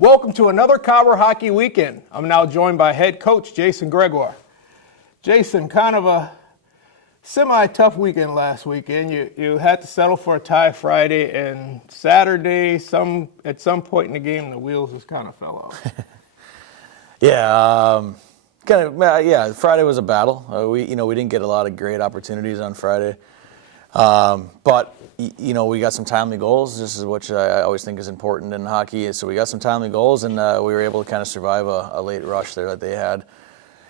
Welcome to another Cobber Hockey Weekend. I'm now joined by head coach Jason Gregoire. Jason, kind of a semi-tough weekend last weekend. You had to settle for a tie Friday, and Saturday, at some point in the game, the wheels just kind of fell off. Friday was a battle. We didn't get a lot of great opportunities on Friday, but we got some timely goals. This is what I always think is important in hockey. So we got some timely goals, and we were able to kind of survive a late rush there that they had.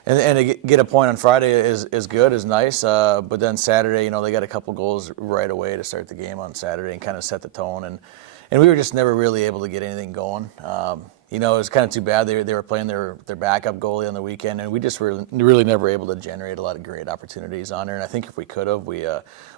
And to get a point on Friday is good, is nice. But then Saturday, they got a couple goals right away to start the game on Saturday and kind of set the tone. And we were just never really able to get anything going. It was kind of too bad. They were playing their backup goalie on the weekend, and we just were really never able to generate a lot of great opportunities on there. And I think if we could have, we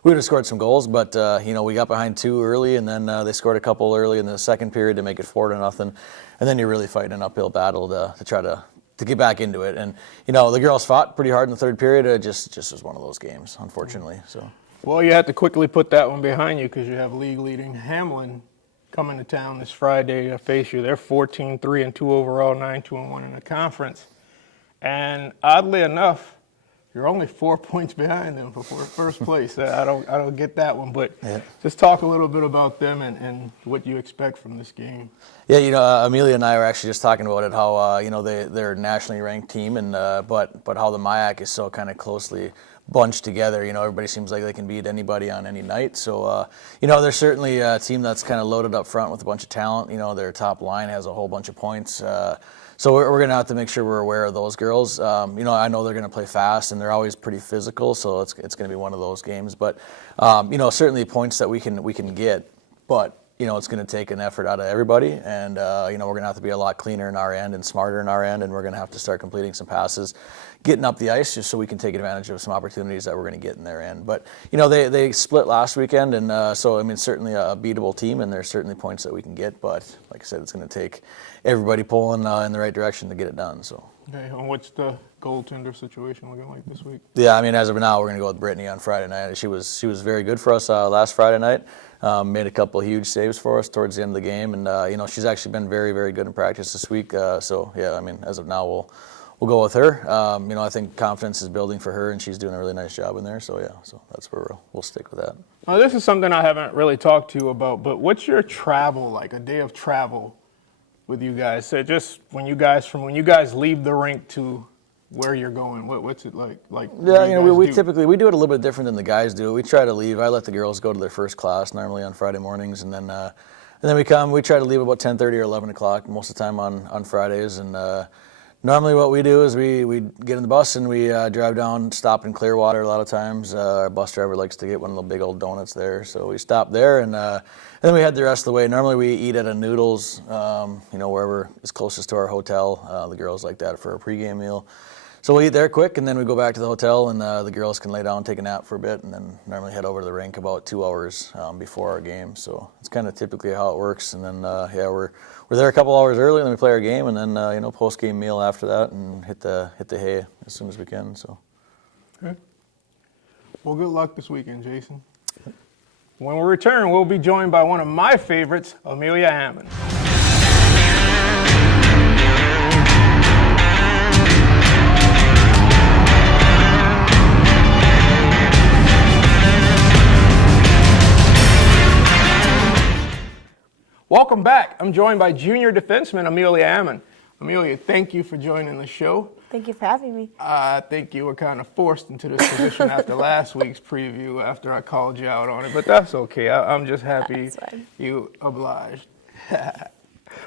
would have scored some goals. But we got behind 2 early, and then they scored a couple early in the second period to make it 4-0. And then you're really fighting an uphill battle to try to get back into it. And the girls fought pretty hard in the third period. It just was one of those games, unfortunately. So. Well, you had to quickly put that one behind you because you have league-leading Hamline coming to town this Friday to face you. They're 14-3-2 overall, 9-2-1 in the conference. And oddly enough, you're only 4 points behind them for first place. I don't get that one, but just talk a little bit about them and what you expect from this game. Yeah, Amelia and I were actually just talking about it, how they're a nationally ranked team, and but how the MIAC is so kind of closely bunched together. Everybody seems like they can beat anybody on any night. So, they're certainly a team that's kind of loaded up front with a bunch of talent. Their top line has a whole bunch of points. So we're going to have to make sure we're aware of those girls. I know they're going to play fast, and they're always pretty physical, so it's going to be one of those games. But, certainly points that we can get, but it's going to take an effort out of everybody, and we're going to have to be a lot cleaner in our end and smarter in our end, and we're going to have to start completing some passes, getting up the ice just so we can take advantage of some opportunities that we're going to get in their end. But they split last weekend, and certainly a beatable team, and there's certainly points that we can get. But like I said, it's going to take everybody pulling in the right direction to get it done. So. Okay, and what's the goaltender situation looking like this week? Yeah, as of now, we're going to go with Brittany on Friday night. She was very good for us last Friday night. Made a couple of huge saves for us towards the end of the game, and she's actually been very, very good in practice this week. As of now, we'll go with her. I think confidence is building for her, and she's doing a really nice job in there. So that's where we'll stick with that. Now, this is something I haven't really talked to you about, but what's your travel like? A day of travel with you guys? So just when you guys leave the rink to where you're going, what's it like? We typically do it a little bit different than the guys do. We try to leave. I let the girls go to their first class normally on Friday mornings, and then we come. We try to leave about 10:30 or 11 o'clock most of the time on Fridays. And normally what we do is we get in the bus and we drive down, stop in Clearwater a lot of times. Our bus driver likes to get one of the big old donuts there, so we stop there, and then we head the rest of the way. Normally we eat at a Noodles, wherever is closest to our hotel. The girls like that for a pregame meal. So we'll eat there quick, and then we go back to the hotel, and the girls can lay down, take a nap for a bit, and then normally head over to the rink about 2 hours before our game. So it's kind of typically how it works. And then we're there a couple hours early, and then we play our game, and then post game meal after that, and hit the hay as soon as we can. So. Okay. Well, good luck this weekend, Jason. When we return, we'll be joined by one of my favorites, Amelia Amon. Welcome back. I'm joined by junior defenseman Amelia Amon. Amelia, thank you for joining the show. Thank you for having me. I think you were kind of forced into this position after last week's preview, after I called you out on it, but that's okay. I'm just happy you obliged.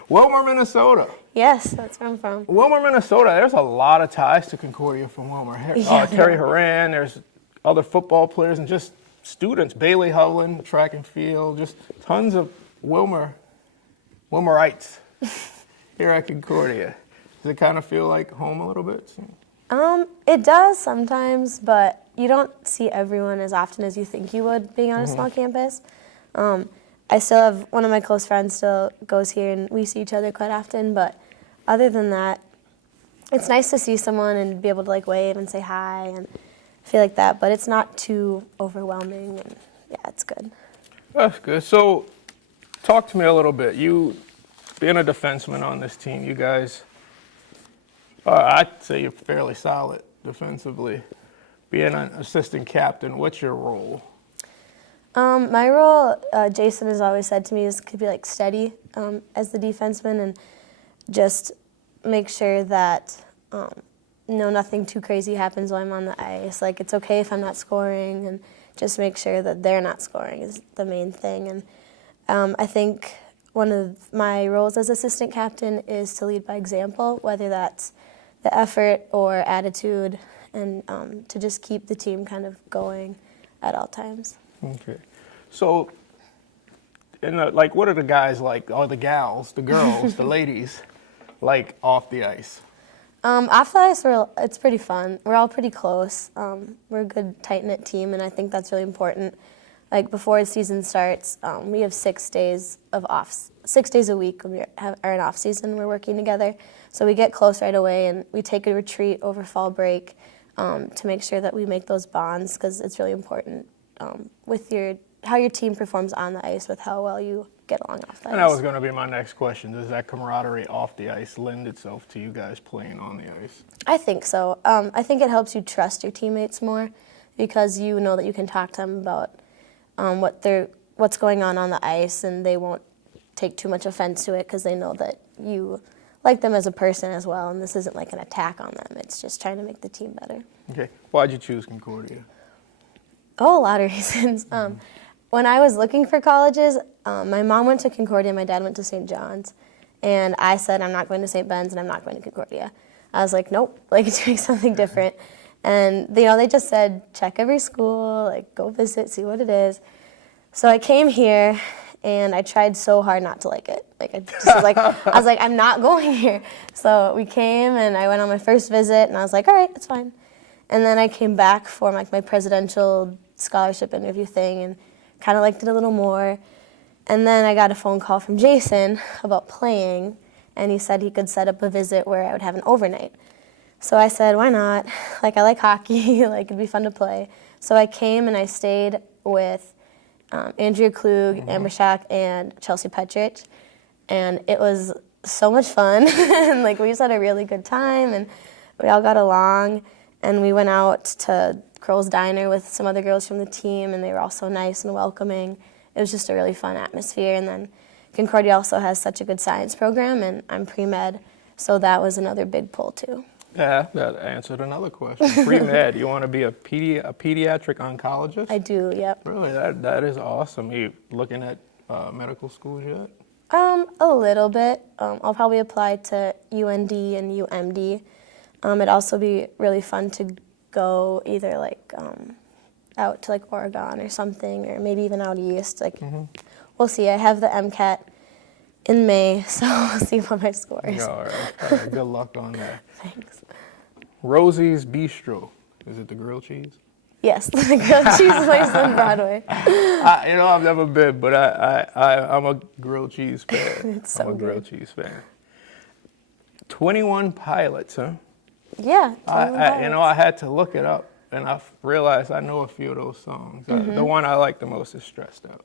Wilmer, Minnesota. Yes, that's where I'm from. Wilmer, Minnesota. There's a lot of ties to Concordia from Wilmer. Terry Horan, there's other football players and just students. Bailey Hovland, track and field, just tons of Wilmerites here at Concordia. Does it kind of feel like home a little bit? It does sometimes, but you don't see everyone as often as you think you would being on a small campus. I still have one of my close friends still goes here, and we see each other quite often, but other than that, it's nice to see someone and be able to wave and say hi and feel like that, but it's not too overwhelming, and yeah, it's good. That's good. So talk to me a little bit. You being a defenseman on this team, you guys, I'd say you're fairly solid defensively. Being an assistant captain, what's your role? My role, Jason has always said to me, is to be like steady as the defenseman and just make sure that nothing too crazy happens while I'm on the ice. Like, it's okay if I'm not scoring, and just make sure that they're not scoring is the main thing. And I think one of my roles as assistant captain is to lead by example, whether that's the effort or attitude, and to just keep the team kind of going at all times. Okay. So, like, what are the guys like, or the gals, the girls, the ladies, like off the ice? Off the ice, it's pretty fun. We're all pretty close. We're a good, tight-knit team, and I think that's really important. Like, before the season starts, we have 6 days of off, 6 days a week when we are in off season. We're working together, so we get close right away, and we take a retreat over fall break to make sure that we make those bonds, because it's really important with how your team performs on the ice with how well you get along off the ice. And that was going to be my next question. Does that camaraderie off the ice lend itself to you guys playing on the ice? I think so. I think it helps you trust your teammates more, because you know that you can talk to them about what's going on the ice, and they won't take too much offense to it because they know that you like them as a person as well, and this isn't like an attack on them. It's just trying to make the team better. Okay. Why'd you choose Concordia? Oh, a lot of reasons. When I was looking for colleges, my mom went to Concordia, my dad went to St. John's, and I said, I'm not going to St. Ben's and I'm not going to Concordia. I was like, nope, like, doing something different. And they just said, check every school, like, go visit, see what it is. So I came here, and I tried so hard not to like it. Like, I was like, I'm not going here. So we came, and I went on my first visit, and I was like, all right, it's fine. And then I came back for my presidential scholarship interview thing, and kind of liked it a little more. And then I got a phone call from Jason about playing, and he said he could set up a visit where I would have an overnight. So I said, why not? Like, I like hockey, like, it'd be fun to play. So I came and I stayed with Andrea Klug, Amber Shack, and Chelsea Petrich, and it was so much fun. And, like, we just had a really good time, and we all got along, and we went out to Crow's Diner with some other girls from the team, and they were all so nice and welcoming. It was just a really fun atmosphere. And then Concordia also has such a good science program, and I'm pre-med, so that was another big pull too. Yeah, that answered another question. Pre-med, you want to be a pediatric oncologist? I do, yep. Really, that is awesome. Are you looking at medical schools yet? A little bit. I'll probably apply to UND and UMD. It'd also be really fun to go either like out to like Oregon or something, or maybe even out east. Like, we'll see. I have the MCAT in May, so we'll see what my score is. Yeah, all right. Good luck on that. Thanks. Rosie's Bistro. Is it the grilled cheese? Yes, the grilled cheese place on Broadway. I've never been, but I'm a grilled cheese fan. It's so I'm a grilled cheese fan. 21 Pilots, huh? Yeah. I had to look it up, and I realized I know a few of those songs. The one I like the most is Stressed Out.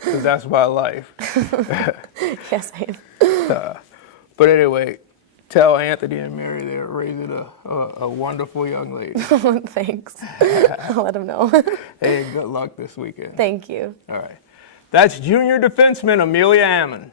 Because that's my life. Yes, I am. But anyway, tell Anthony and Mary they're raising a wonderful young lady. Thanks. I'll let him know. Hey, good luck this weekend. Thank you. All right. That's junior defenseman Amelia Amon.